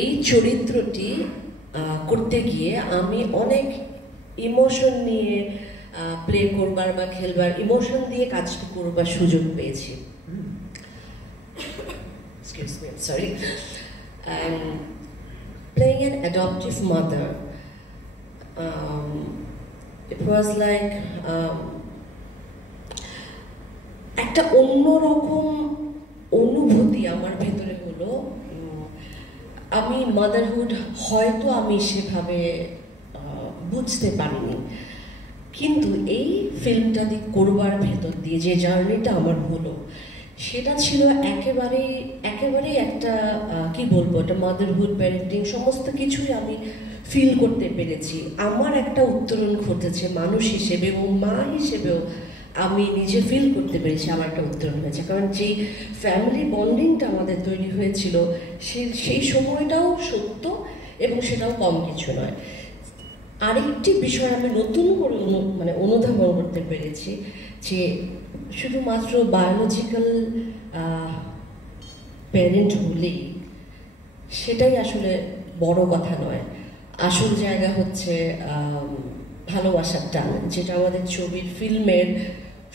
এই চরিত্রটি করতে গিয়ে আমি অনেক ইমোশন নিয়ে প্লে করবার বা খেলবার, ইমোশন দিয়ে কাজটি করবার সুযোগ পেয়েছি। Excuse me, I'm sorry. Playing an adoptive mother, it was like একটা অন্যরকম অনুভূতি আমার ভেতরে হলো। আমি মাদারহুড হয়তো আমি সেভাবে বুঝতে পারিনি, কিন্তু এই ফিল্মটা করবার ভেতর দিয়ে যে জার্নিটা আমার হলো সেটা ছিল একেবারেই একটা কি বলবো, একটা মাদারহুড, প্যারেন্টিং সমস্ত কিছুই আমি ফিল করতে পেরেছি। আমার একটা উত্তরণ ঘটেছে মানুষ হিসেবে এবং মা হিসেবেও আমি নিজে ফিল করতে পেরেছি আমার একটা উত্তরণ হয়েছে। কারণ যেই ফ্যামিলি বন্ডিংটা আমাদের তৈরি হয়েছিল সেই সময়টাও সত্য এবং সেটাও কম কিছু নয়। আরেকটি বিষয় আমি নতুন করে অনুধাবন করতে পেরেছি যে শুধুমাত্র বায়োলজিক্যাল প্যারেন্ট হলেই সেটাই আসলে বড় কথা নয়। আসল জায়গা হচ্ছে ভালোবাসার টান, যেটা আমাদের ছবির ফিল্মের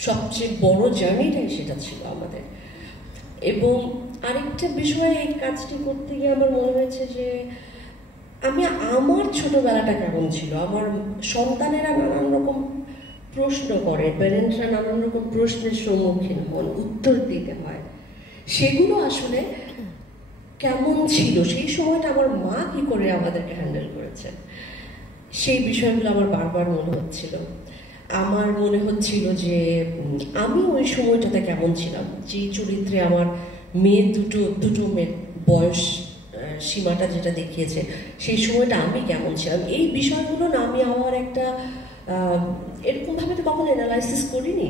সবচেয়ে বড় জার্নিটাই সেটা ছিল আমাদের। এবং আরেকটা বিষয় এই কাজটি করতে গিয়ে আমার মনে হয়েছে যে আমার ছোটবেলাটা কেমন ছিল। আমার সন্তানেরা নানান রকম প্রশ্ন করে, প্যারেন্টরা নানান রকম প্রশ্নের সম্মুখীন হন, উত্তর দিতে হয়, সেগুলো আসলে কেমন ছিল, সেই সময়টা আমার মা কি করে আমাদেরকে হ্যান্ডেল করেছেন, সেই বিষয়গুলো আমার বারবার মনে হচ্ছিল। আমার মনে হচ্ছিল যে আমি ওই সময়টাতে কেমন ছিলাম, যে চরিত্রে আমার মেয়ে দুটো মেয়ের বয়স সীমাটা যেটা দেখিয়েছে সেই সময়টা আমি কেমন ছিলাম। এই বিষয়গুলো না আমি আমার একটা এরকমভাবে তো কখনো অ্যানালাইসিস করিনি।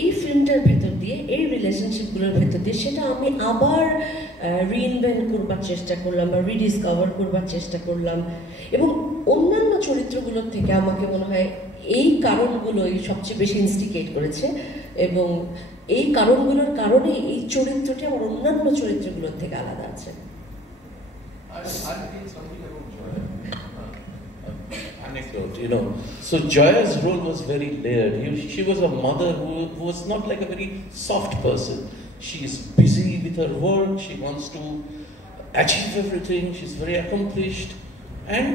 এই ফিল্মটার ভেতর দিয়ে, এই রিলেশনশিপগুলোর ভেতর দিয়ে সেটা আমি আবার রিইনভেন্ট করবার চেষ্টা করলাম বা রিডিসকভার করবার চেষ্টা করলাম। এবং অন্যান্য চরিত্রগুলোর থেকে আমাকে মনে হয় এই কারণগুলোই সবচেয়ে বেশি ইনস্টিগেট করেছে এবং এই কারণগুলোর কারণে এই চরিত্রটি আমার অন্যান্য চরিত্রগুলোর থেকে আলাদা আছে। I feel something about Joya. Anecdote, So Joya's role was very layered. She was a mother who was not like a very soft person. She is busy with her work. She wants to achieve everything. She's very accomplished, and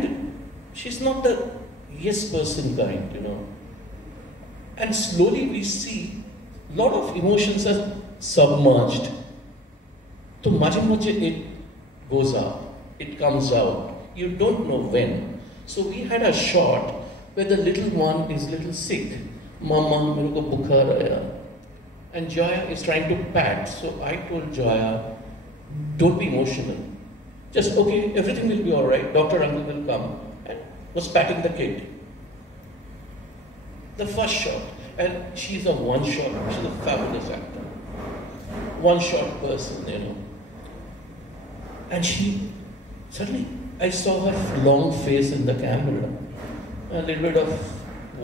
she's not the yes person kind, And slowly we see a lot of emotions are submerged. So much it goes up. It comes out. You don't know when. So we had a shot where the little one is little sick. Mama, mere ko bukhar aaya. And Joya is trying to pat. So I told Joya, don't be emotional. Just, okay, everything will be all right. Doctor uncle will come. And was patting the kid. The first shot. And she's a one-shot. She's a fabulous actor. One-shot person, And suddenly, I saw her long face in the camera, a little bit of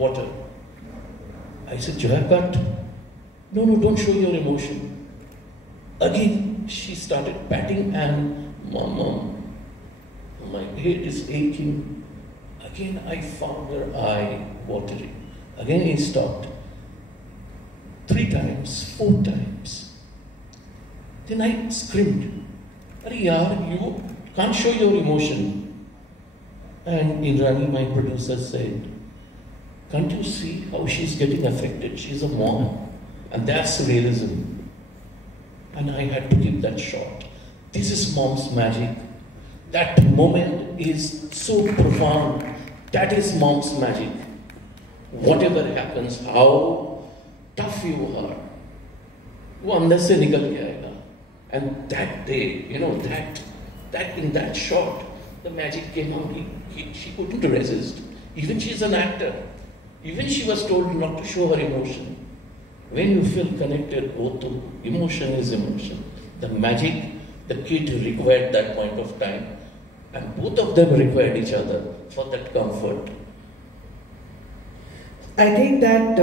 water. I said, Joya, cut. No, don't show your emotion. Again, she started patting and, Mama, my head is aching. Again, I found her eye watering. Again, he stopped. 3 times, 4 times. Then I screamed, Are you can't show your emotion. And Indrani, my producer, said, can't you see how she's getting affected? She's a mom. And that's realism. And I had to give that shot. This is mom's magic. That moment is so profound. That is mom's magic. Whatever happens, how tough you are, वो अंदर से निकल के आएगा. And that day, that in that shot, the magic came out. She couldn't resist. Even she's an actor. Even she was told not to show her emotion. When you feel connected, both emotion is emotion. The magic, the kid required that point of time. And both of them required each other for that comfort. I think that